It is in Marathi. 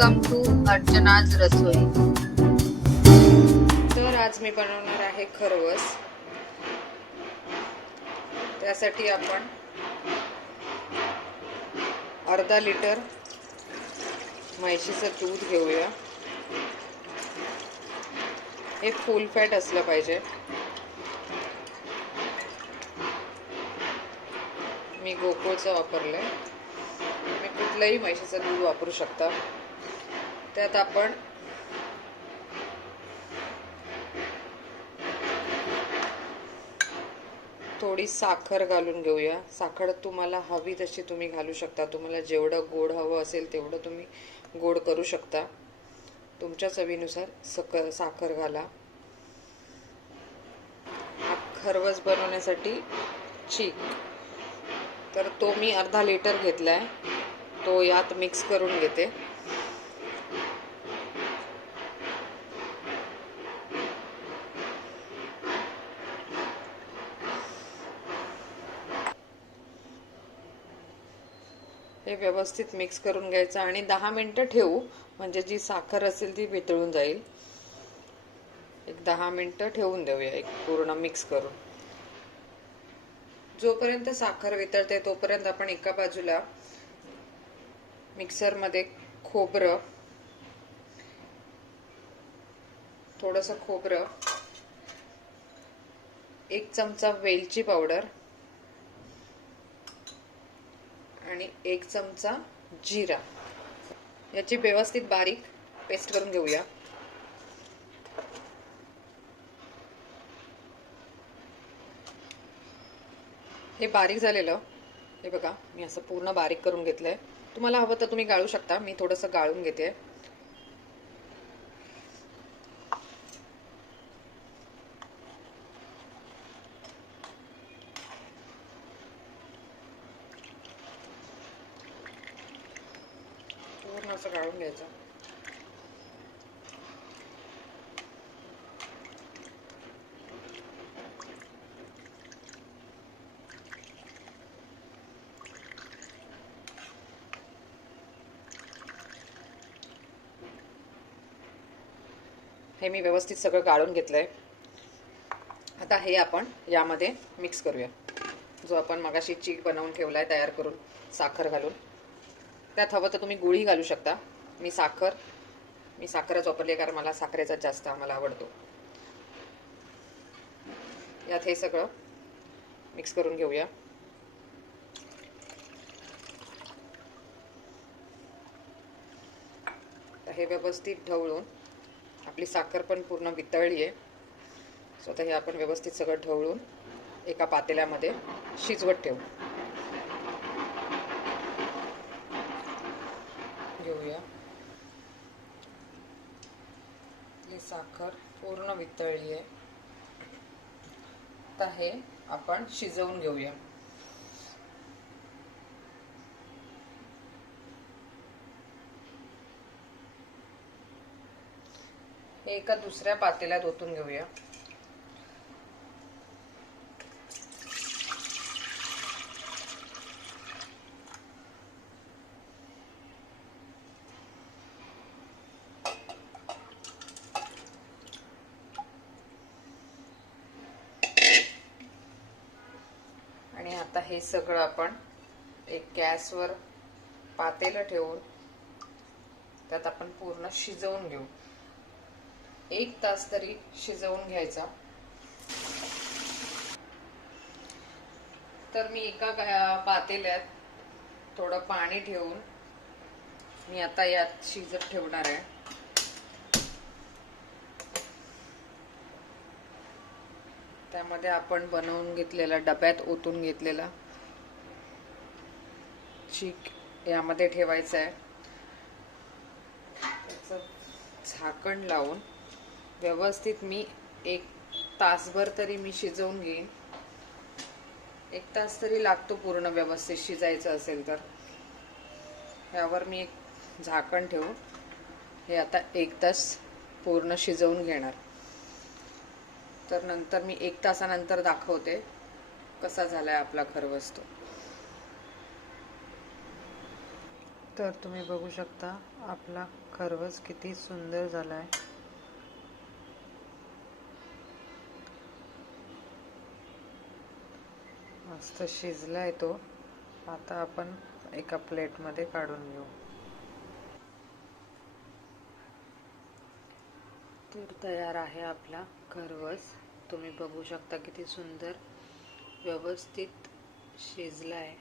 वेलकम टू अर्चनाज रसोई. तर आज मी बनवणार आहे खरवस. त्यासाठी आपण अर्धा लिटर म्हैशीचं दूध घेऊया. हे फुल फॅट असलं पाहिजे. मी गोकुळचं वापरलं आहे कुठलंही म्हैशीचं दूध वापरू शकता. त्यात आपण थोडी साखर घालून घेऊया. साखर तुम्हाला हवी तशी तुम्ही घालू शकता. तुम्हाला जेवढं गोड हवं असेल तेवढं तुम्ही गोड करू शकता. तुमच्या चवीनुसार सक साखर घाला. हा खरवस बनवण्यासाठी चीक. तर तो मी अर्धा लिटर घेतला आहे तो यात मिक्स करून घेते. हे व्यवस्थित मिक्स करून घ्यायचं आणि दहा मिनटं ठेवू. म्हणजे जी साखर असेल ती वितळून जाईल. एक दहा मिनटं ठेवून देऊया एक पूर्ण मिक्स करून. जोपर्यंत साखर वितळते तोपर्यंत आपण एका बाजूला मिक्सरमध्ये खोबरं थोडंसं खोबरं एक चमचा वेलची पावडर आणि एक चमचा जिरा. याची व्यवस्थित बारीक पेस्ट करून घेऊया. हे बारीक झालेलं हे बघा मी असं पूर्ण बारीक करून घेतलंय. तुम्हाला हवं तर तुम्ही गाळू शकता. मी थोडंसं गाळून घेते. पूर्ण असं गाळून घ्यायचं. हे मी व्यवस्थित सगळं गाळून आहे आता हे आपण यामध्ये मिक्स करूया. जो आपण मगाशी चीक बनवून ठेवला आहे तयार करून साखर घालून. त्यात हवं तर तुम्ही गुळी घालू शकता. मी साखर मी साखरच वापरली आहे कारण मला साखरेचा जास्त आम्हाला आवडतो. यात हे सगळं मिक्स करून घेऊया. हे व्यवस्थित ढवळून आपली साखर पण पूर्ण वितळली आहे. सो आता हे आपण व्यवस्थित सगळं ढवळून एका पातेल्यामध्ये शिजवत ठेवू. घेऊया. ही साखर पूर्ण वितळली आहे. आता हे आपण शिजवून घेऊया. हे एका दुसऱ्या पातेल्यात ओतून घेऊया. आणि आता हे सगळं आपण एक गॅसवर पातेलं ठेवून त्यात आपण पूर्ण शिजवून घेऊ. एक तास तरी शिजवून घ्यायचा. तर मी एका पातेल्यात थोडं पाणी ठेवून मी आता यात शिजत ठेवणार आहे. त्यामध्ये आपण बनवून घेतलेला डब्यात ओतून घेतलेला चीक यामध्ये ठेवायचं आहे. त्याचं झाकण लावून व्यवस्थित मी एक तासभर तरी मी शिजवून घेईन. एक तास तरी लागतो पूर्ण व्यवस्थित शिजायचं असेल तर. यावर मी एक झाकण ठेवून हे आता एक तास पूर्ण शिजवून घेणार. तर नंतर मी एक तासानंतर दाखवते कसा झालाय आपला खरवस तो. तर तुम्ही बघू शकता आपला खरवस किती सुंदर झाला आहे मस्त आहे तो. आता आपण एका प्लेटमध्ये काढून घेऊ. तर तयार आहे आपला खरवस. तुम्ही बघू शकता किती सुंदर व्यवस्थित शिजला आहे.